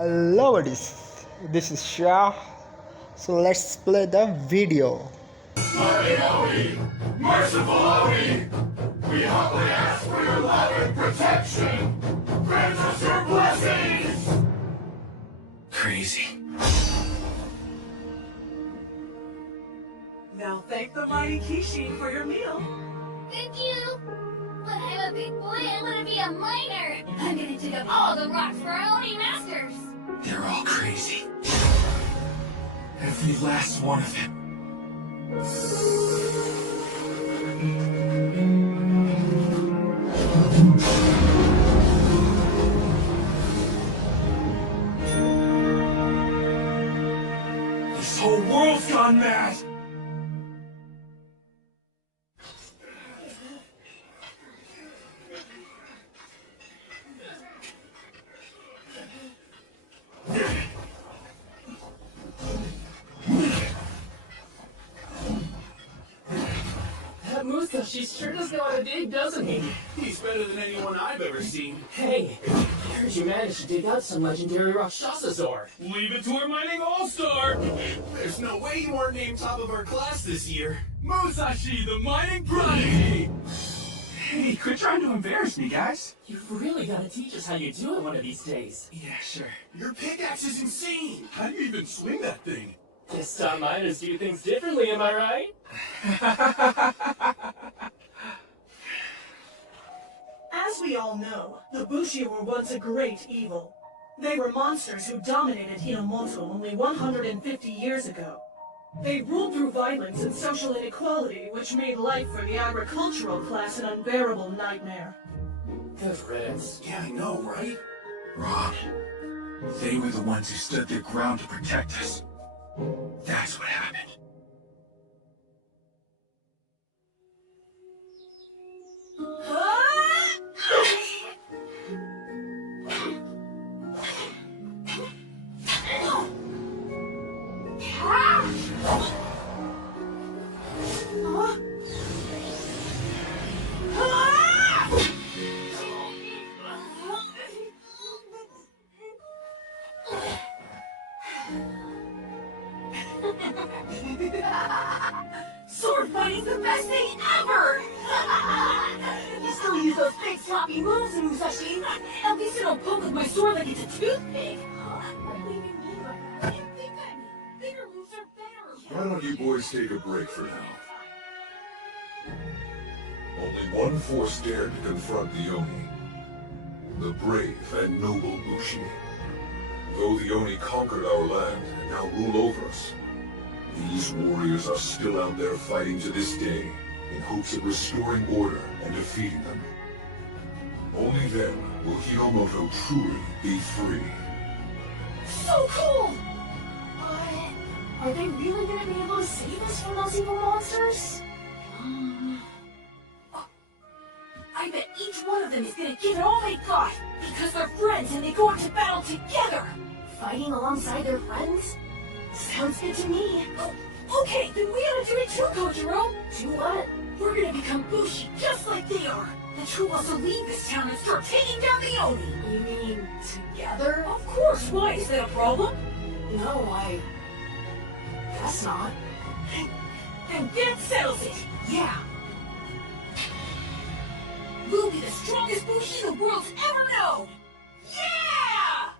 Hello buddies, this is Shah. So let's play the video. Loving Oni, merciful Oni, we humbly ask for your love and protection. Grant us your blessings. Crazy. Now thank the mighty Kishi for your meal. Thank you! But I'm a big boy, I want to be a miner! I'm gonna dig up all the rocks for our Oni masters! They're all crazy. Every last one of them. This whole world's gone mad! That Musashi sure does know how to dig, doesn't he? He's better than anyone I've ever seen. Hey, I heard you managed to dig out some legendary Rakshasa ore. Leave it to our mining all-star! There's no way you weren't named top of our class this year. Musashi, the mining prodigy! Hey, quit trying to embarrass me, guys. You've really got to teach us how you do it one of these days. Yeah, sure. Your pickaxe is insane! How do you even swing that thing? Guess top miners do things differently, am I right? As we all know, the Bushi were once a great evil. They were monsters who dominated Hinomoto only 150 years ago. They ruled through violence and social inequality, which made life for the agricultural class an unbearable nightmare. Good riddance. Yeah, I know, right? Wrong. They were the ones who stood their ground to protect us. That's what happened. Sword fighting's the best thing ever! You still use those big sloppy moves, Musashi. At least I don't poke with my sword like it's a toothpick. What do you mean by that? I didn't think I mean. Bigger moves are better. Why don't you boys take a break for now? Only one force dared to confront the Oni. The brave and noble Bushi. Though the Oni conquered our land and now rule over us, these warriors are still out there fighting to this day in hopes of restoring order and defeating them. Only then will Hinomoto truly be free. So cool! But are they really gonna be able to save us from those evil monsters? I bet each one of them is gonna give it all they got because they're friends and they go into battle together. Fighting alongside their friends? Sounds good to me. Oh, okay, then we gotta do it too, Kojiro. Do what? We're gonna become Bushi just like they are. The two of us will leave this town and start taking down the Oni. You mean together? Of course. Why? Is that a problem? No, I guess not. Then that settles it. Yeah. We'll be the strongest Bushi the world's ever known. Yeah!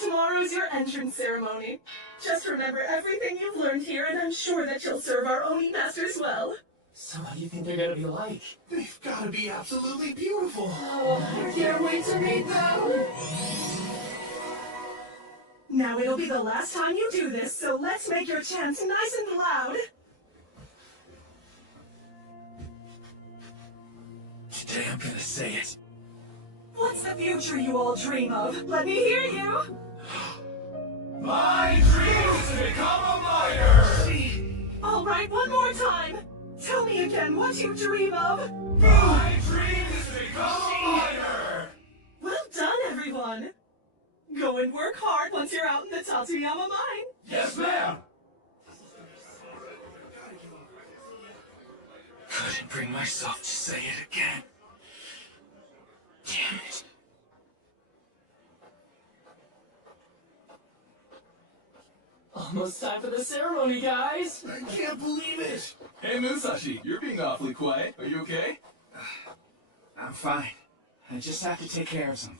Tomorrow's your entrance ceremony. Just remember everything you've learned here, and I'm sure that you'll serve our Oni masters well. So what do you think they're gonna be like? They've gotta be absolutely beautiful. Oh, I can't wait to meet them. Now it'll be the last time you do this, so let's make your chants nice and loud. Today I'm gonna say it. What's the future you all dream of? Let me hear you. My dream is to become a miner! All right, one more time. Tell me again what you dream of. My dream is to become a miner! Well done, everyone. Go and work hard once you're out in the Tatuyama mine. Yes, ma'am! couldn't bring myself to say it again. Damn it. Almost time for the ceremony, guys! I can't believe it! Hey, Musashi, you're being awfully quiet. Are you okay? I'm fine. I just have to take care of something.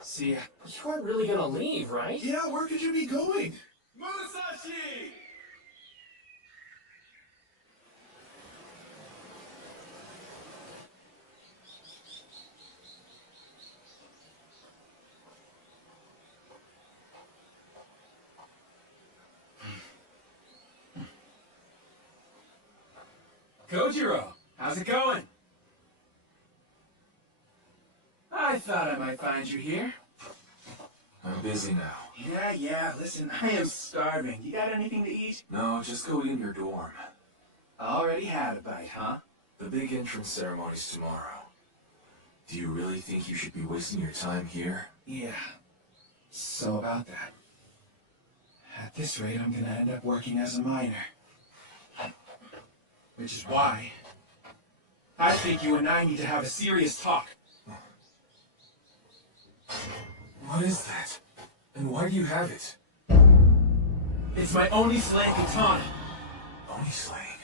See ya. You weren't really gonna leave, right? Yeah, where could you be going? Musashi! Kojiro, how's it going? I thought I might find you here. I'm busy now. Yeah, listen, I am starving. You got anything to eat? No, just go eat in your dorm. Already had a bite, huh? The big entrance ceremony's tomorrow. Do you really think you should be wasting your time here? Yeah. So about that. At this rate, I'm gonna end up working as a miner. Which is why I think you and I need to have a serious talk. What is that? And why do you have it? It's my Oni slaying katana. Oni slaying.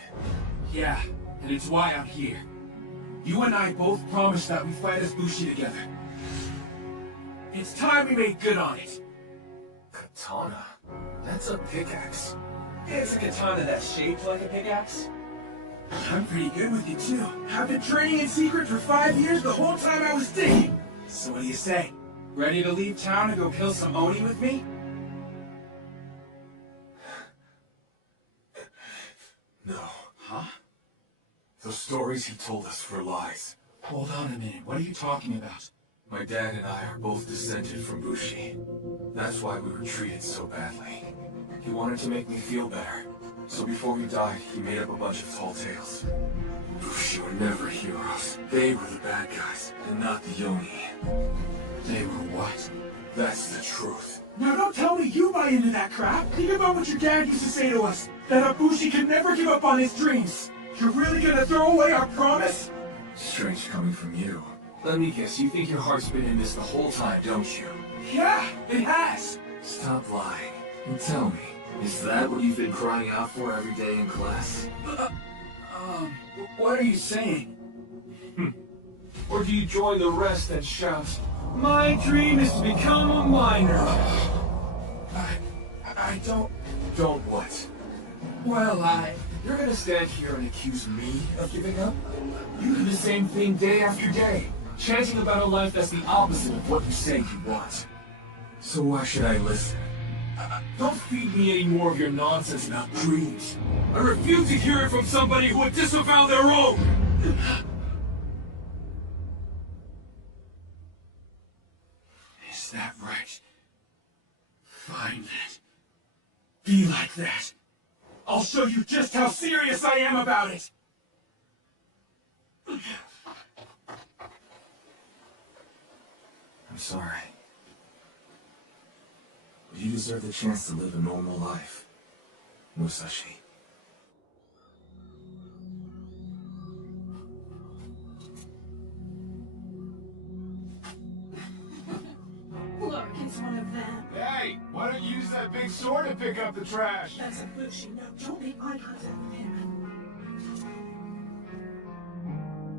Yeah, and it's why I'm here. You and I both promised that we'd fight as Bushi together. It's time we made good on it. Katana? That's a pickaxe. It's a katana that's shaped like a pickaxe. I'm pretty good with it too. I've been training in secret for 5 years the whole time I was digging. So what do you say? Ready to leave town and go kill some Oni with me? No. Huh? The stories he told us were lies. Hold on a minute, what are you talking about? My dad and I are both descended from Bushi. That's why we were treated so badly. He wanted to make me feel better. So before he died, he made up a bunch of tall tales. Bushi were never heroes. They were the bad guys, and not the Yoni. They were what? That's the truth. Now don't tell me you buy into that crap! Think about what your dad used to say to us, that Ibushi can never give up on his dreams! You're really gonna throw away our promise? Strange coming from you. Let me guess, you think your heart's been in this the whole time, don't you? Yeah, it has! Stop lying, and tell me, is that what you've been crying out for every day in class? What are you saying? Or do you join the rest and shout, My dream is to become a miner. I don't... don't what? Well, You're gonna stand here and accuse me of giving up? You do the same thing day after day, chanting about a life that's the opposite of what you say you want. So why should I listen? Don't feed me any more of your nonsense about dreams. I refuse to hear it from somebody who would disavow their own! Is that right? Fine then. Be like that. I'll show you just how serious I am about it! I'm sorry. But you deserve the chance to live a normal life, Musashi. Look, it's one of them. Hey, why don't you use that big sword to pick up the trash? That's Ibushi. No, don't make eye contact with him.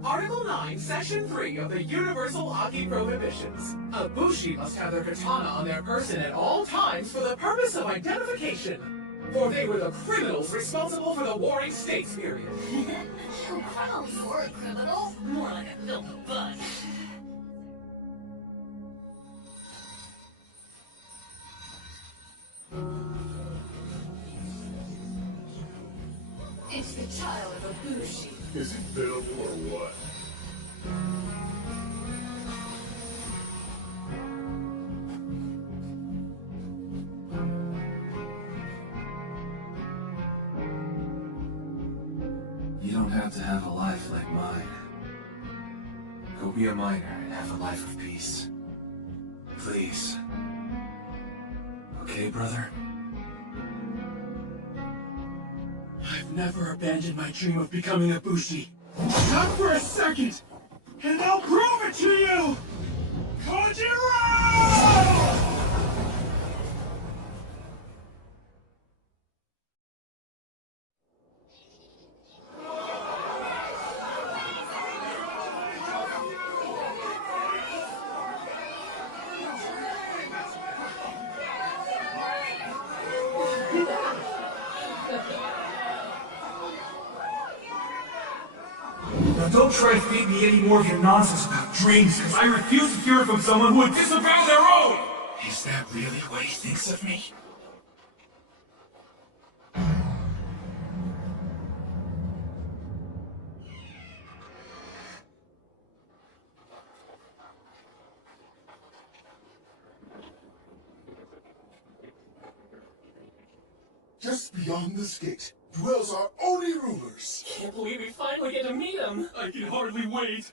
Article 9, Section 3 of the Universal Aki Prohibitions. A Bushi must have their katana on their person at all times for the purpose of identification. For they were the criminals responsible for the Warring States period. Criminals were a criminal? More like a filthy bug. It's the child of a Bushi. Is he pitiful or what? You don't have to have a life like mine. Go be a miner and have a life of peace. Please. Okay, brother? I've never abandon my dream of becoming a Bushi. Not for a second! And I'll prove it to you! Kojiro! Now don't try to feed me any more of your nonsense about dreams, because I refuse to hear it from someone who would disavow their own! Is that really what he thinks of me? Just beyond this gate dwells our Oni rulers. Can't believe we finally get to meet him! I can hardly wait!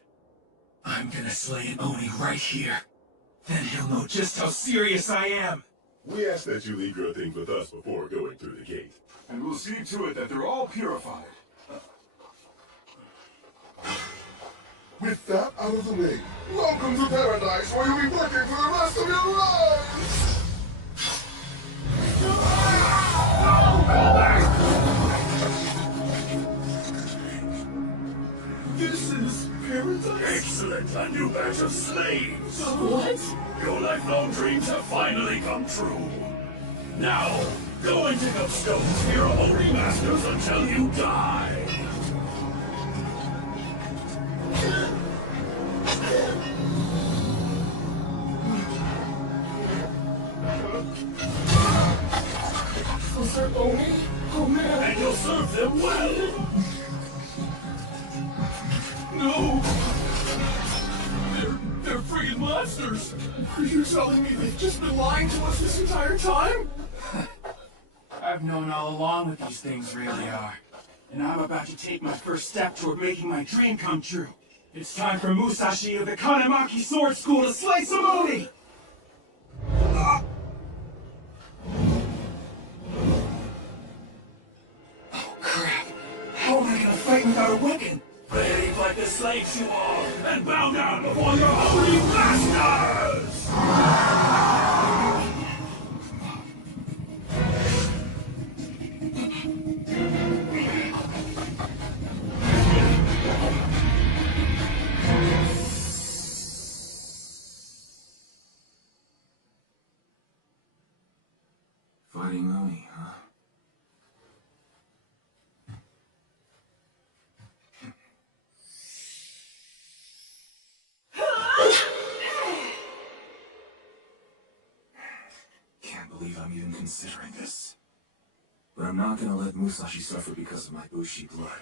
I'm gonna slay an Oni right here. Then he'll know just how serious I am. We ask that you leave your things with us before going through the gate. And we'll see to it that they're all purified. With that out of the way, welcome to paradise where you'll be working for the rest of your lives! This is paradise? Excellent, a new batch of slaves! What? Your lifelong dreams have finally come true. Now, go and dig up stones for your Oni masters until you die. Was there Oni? Oh man! And you'll serve them well! No! They're friggin' monsters! Are you telling me they've just been lying to us this entire time? I've known all along what these things really are. And I'm about to take my first step toward making my dream come true. It's time for Musashi of the Kanemaki Sword School to slay some Oni! Oh crap! How am I gonna fight without a weapon? Behave like the slaves you are, and bow down before your Oni masters! Fighting Oni, huh? Can't believe I'm even considering this. But I'm not gonna let Musashi suffer because of my Bushi blood.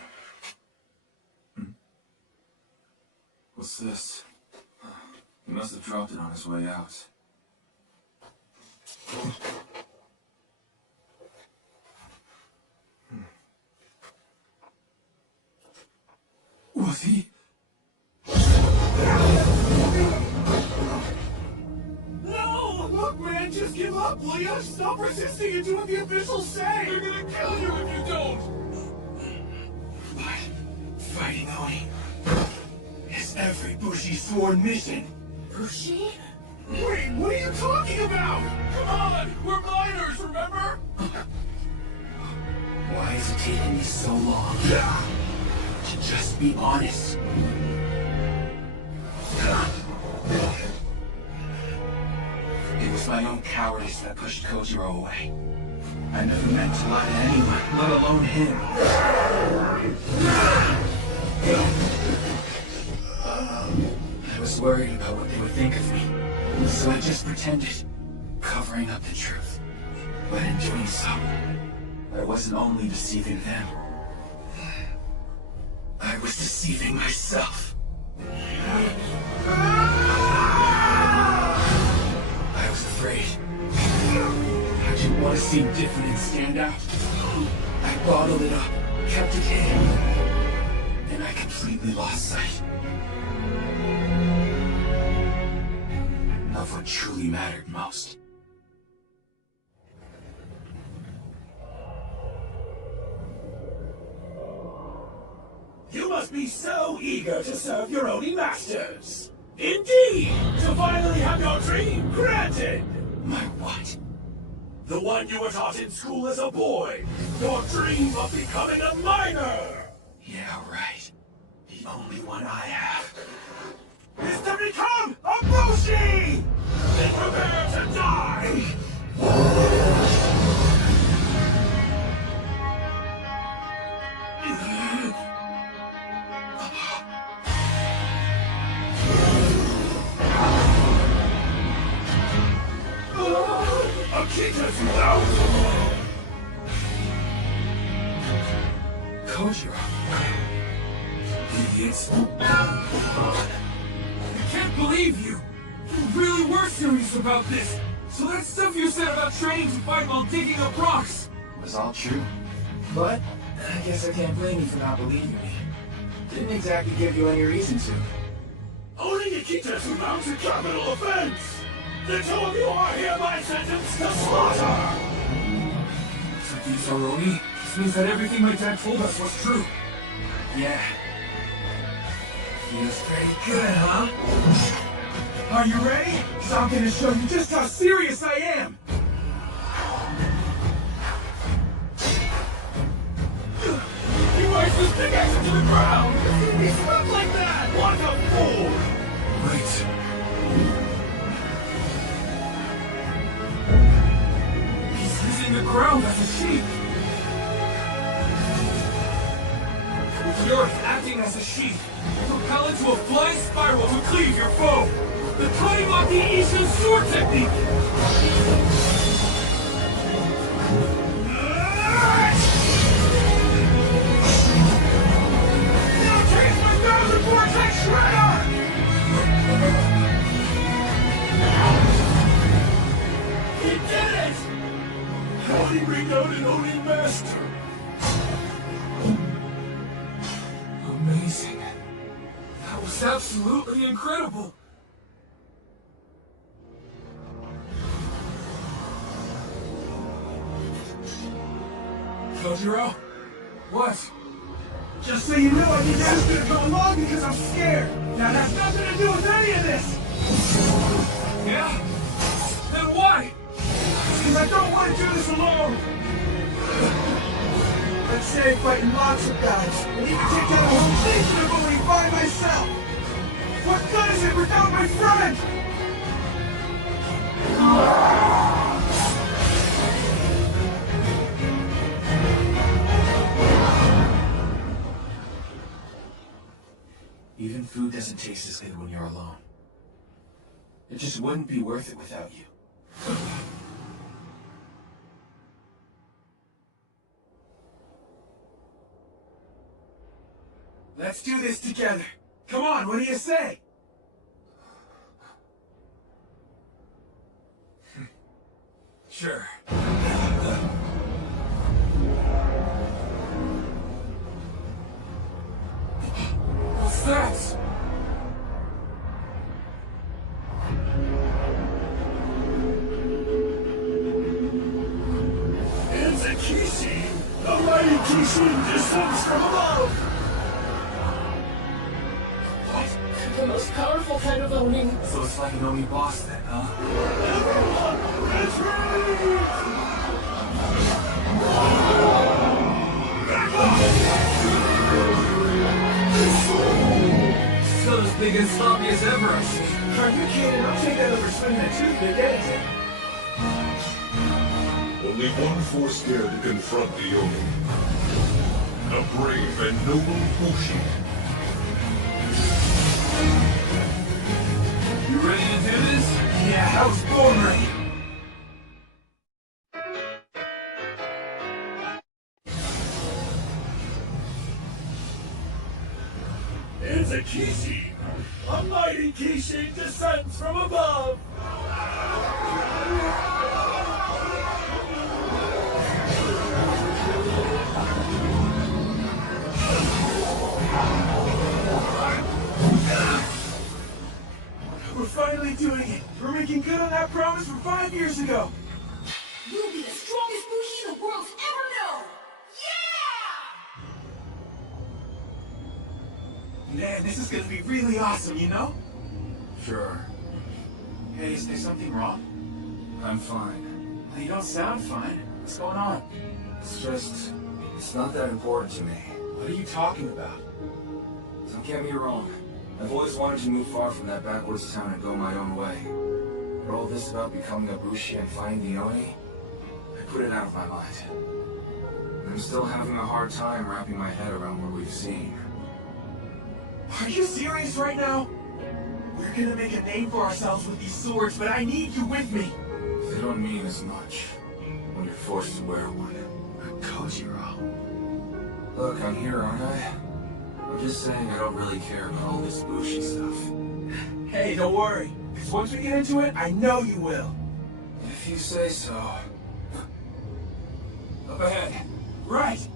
What's this? He must have dropped it on his way out. Was he? No! Look, man, just give up, will ya? Stop resisting and do what the officials say! They're gonna kill you if you don't! But fighting Oni is every Bushi sworn mission. Bushi? Wait, what are you talking about? Come on! We're minors, remember? Why is it taking me so long to just be honest? It was my own cowardice that pushed Kojiro away. I never meant to lie to anyone, let alone him. I was worried about what they would think of me, so I just pretended, covering up the truth. But in doing so, I wasn't only deceiving them, I was deceiving myself. I was afraid. I didn't want to seem different and stand out. I bottled it up, kept it hidden, and I completely lost sight of what truly mattered most. must be so eager to serve your Oni masters. Indeed, to finally have your dream granted. My what? The one you were taught in school as a boy. Your dream of becoming a miner. Yeah, right. The only one I have. Is to become a Bushi! Then prepare to die! Akita's out! Kojiro. Idiots. I can't believe you! You really were serious about this! So that stuff you said about training to fight while digging up rocks! Was all true. But I guess I can't blame you for not believing me. Didn't exactly give you any reason to. Only Nikita's amounts a capital offense! The two of you are hereby sentenced to slaughter! So these are Oni? This means that everything my dad told us was true. Yeah. Feels pretty good, huh? Are you ready? 'Cause I'm gonna show you just how serious I am! He raised his pickaxe to the ground! He spoke like that! What a fool! Wait. He's using the ground as a sheep! With the earth acting as a sheep, propel into a flying spiral to cleave your foe! The Taimaki Ishin sword technique! Now change my thousand vortex shredder! He did it! Oni renowned and Oni master! Amazing. That was absolutely incredible! Kojiro? What? Just so you know, I didn't ask you to come along because I'm scared. Now that's nothing to do with any of this. Yeah? Then why? Because I don't want to do this alone. Let's say fighting lots of guys, and even take down a whole nation of Oni by myself. What good is it without my friend? Even food doesn't taste as good when you're alone. It just wouldn't be worth it without you. Let's do this together. Come on, what do you say? Sure. What's that? It's a Kishin! The mighty Kishin descends from above! What? The most powerful kind of Oni. So it's like an Oni boss then, huh? Everyone, retreat! Back off! Still as big and sloppy as ever, I see. Are you kidding? I'll take that over spinning a toothpick anything. Only one force dared to confront the Oni. A brave and noble Bushi. You ready to do this? Yeah, I was born ready. It's a Kishin! A mighty Kishin descends from above! We're finally doing it. We're making good on that promise from 5 years ago. We'll be the strongest Bushi the world's ever known! Yeah! Man, this is gonna be really awesome, you know? Sure. Hey, is there something wrong? I'm fine. Well, you don't sound fine. What's going on? It's not that important to me. What are you talking about? Don't get me wrong. I've always wanted to move far from that backwoods town and go my own way. But all this about becoming a Bushi and finding the Oni, I put it out of my mind. I'm still having a hard time wrapping my head around what we've seen. Are you serious right now? We're gonna make a name for ourselves with these swords, but I need you with me! They don't mean as much when you're forced to wear one. Kojiro. Look, I'm here, aren't I? I'm just saying I don't really care about all this Bushi stuff. Hey, don't worry. Because once we get into it, I know you will. If you say so. Up ahead. Right!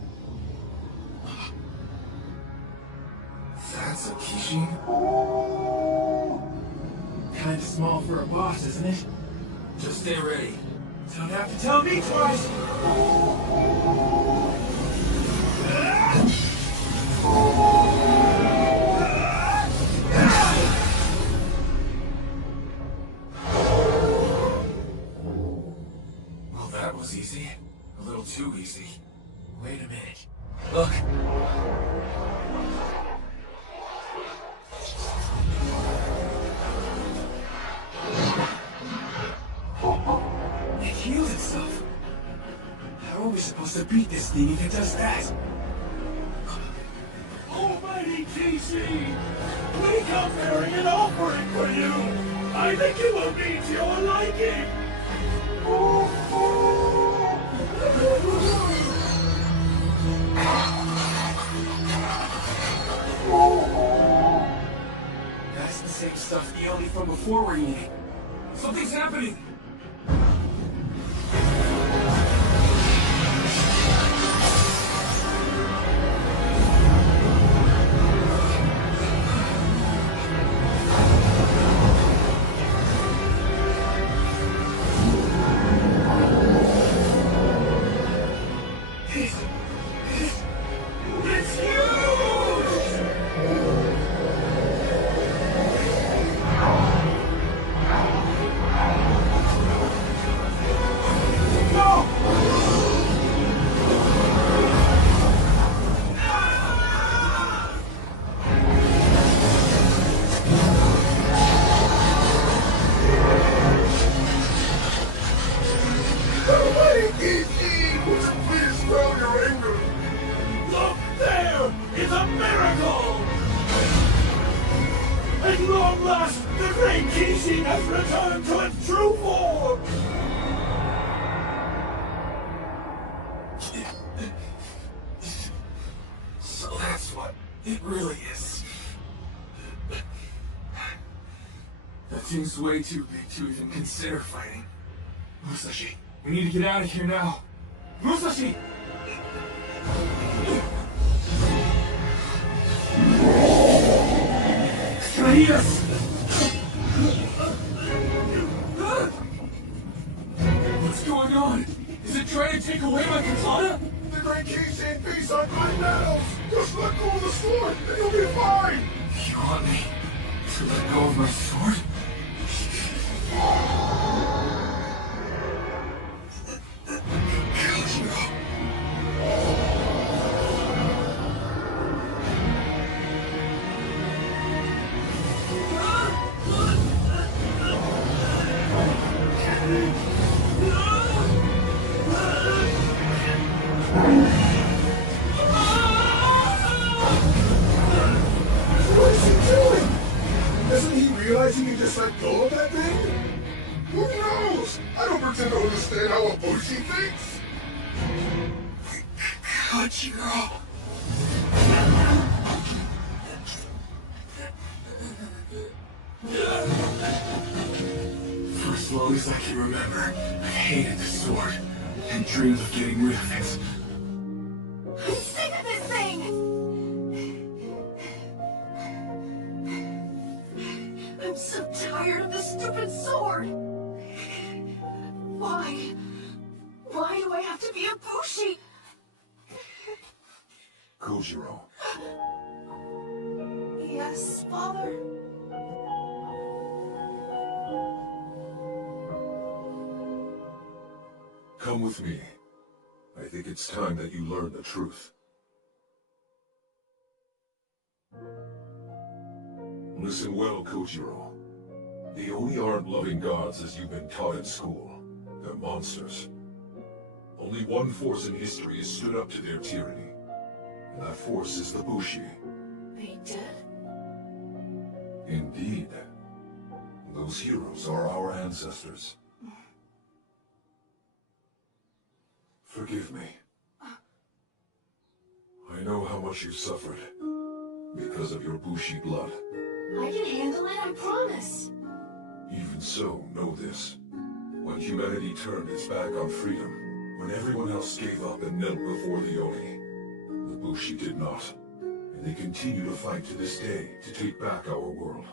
That's a Kishin? Kinda small for a boss, isn't it? Just stay ready. Don't have to tell me twice! Well, that was easy. A little too easy. Wait a minute. Look! It heals itself. How are we supposed to beat this thing if it does that? Almighty Kishi! We come bearing an offering for you! I think it will be to your liking! That's the same stuff the Oni from before were eating. Something's happening! It's huge! Almighty Kishi! Would you please spell your anger? Look there! It's a miracle! At long last, the great Kishi has returned to its true form! So that's what it really is. That thing's way too big to even consider fighting. Musashi, we need to get out of here now. Musashi! Yes! What's going on? Is it trying to take away my katana? The great Kishi and peace on my nails! Just let go of the sword and you'll be fine! You want me to let go of my sword? What is he doing? Isn't he realizing he just let go of that thing? Who knows? I don't pretend to understand how a Bushi thinks. Kojiro! For as long as I can remember, I hated the sword and dreamed of getting rid of it. I'm sick of this thing! I'm so tired of this stupid sword! Why? Why do I have to be a Bushi? Kojiro, Yes, Father? Come with me. I think it's time that you learn the truth. Listen well, Kojiro. The Oni aren't loving gods as you've been taught in school. They're monsters. Only one force in history has stood up to their tyranny. And that force is the Bushi. They dead? Indeed. Those heroes are our ancestors. Forgive me. I know how much you've suffered because of your Bushi blood. I can handle it, I promise. Even so, know this. When humanity turned its back on freedom, when everyone else gave up and knelt before the Oni, the Bushi did not. And they continue to fight to this day to take back our world.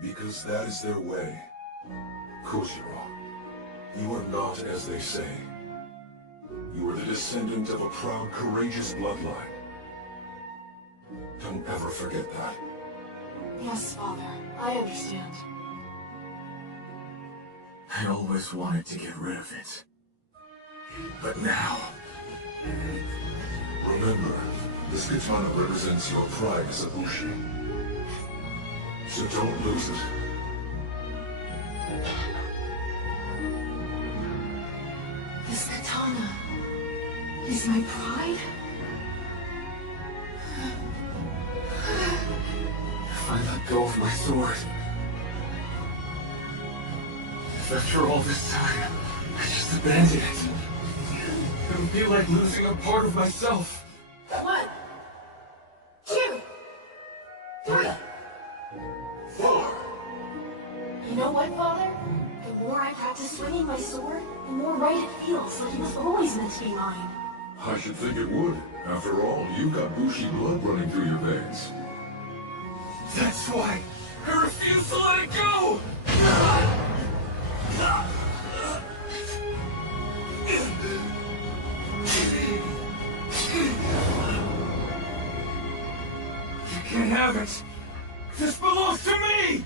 Because that is their way. Kojiro, you are not as they say. You are the descendant of a proud, courageous bloodline. Don't ever forget that. Yes, Father. I understand. I always wanted to get rid of it. But now... Remember, this katana represents your pride as a Bushi. So don't lose it. This katana is my pride? If I let go of my sword... If after all this time, I just abandon it... It would be like losing a part of myself. 1, 2, 3. 4. You know what, Father? The more I practice swinging my sword, the more right it feels, like it was always meant to be mine. I should think it would. After all, you've got Bushi blood running through your veins. That's why I refuse to let it go! You can't have it! This belongs to me!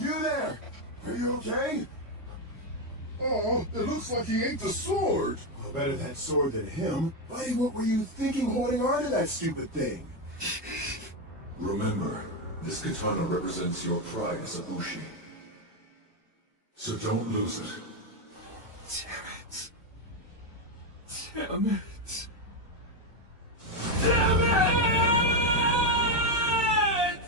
You there? Are you okay? Oh, it looks like he ate the sword. Well, better that sword than him. Buddy, what were you thinking holding on to that stupid thing? Remember, this katana represents your pride as a Bushi. So don't lose it. Damn it! Damn it!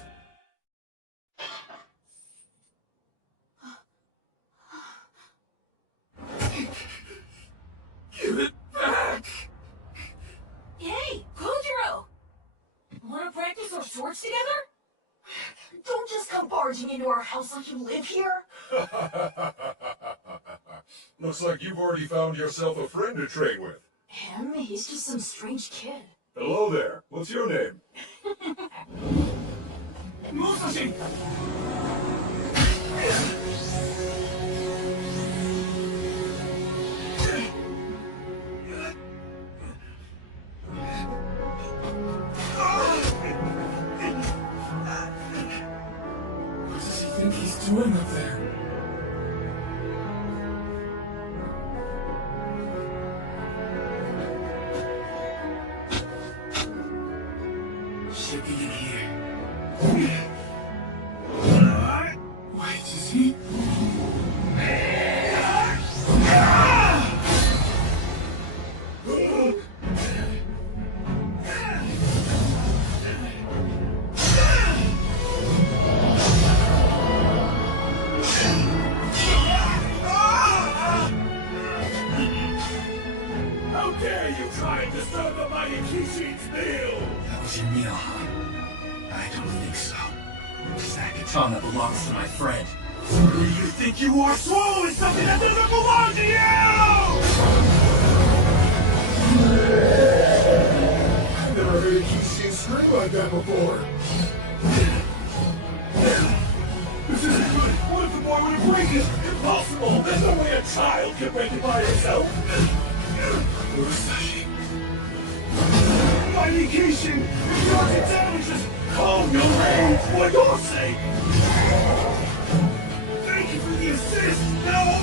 Give it back! Hey, Kojiro! Wanna practice our swords together? Don't just come barging into our house like you live here. Looks like you've already found yourself a friend to trade with. Him? He's just some strange kid. Hello there. What's your name? Musashi! What does he think he's doing up there? Should be in here. Wait, is he? How dare you try and disturb the mighty Kishin's meal? That was your meal, huh? I don't think so. That katana belongs to my friend. Who do you think you are, swallowing something that doesn't belong to you? I've never heard a Kishin scream like that before. This isn't good. What if the boy were to break it? Impossible! There's no way a child can break it by himself. Murasashi. Mighty Kishin! If you're to damage us, calm your rage for your sake! Thank you for the assist! Now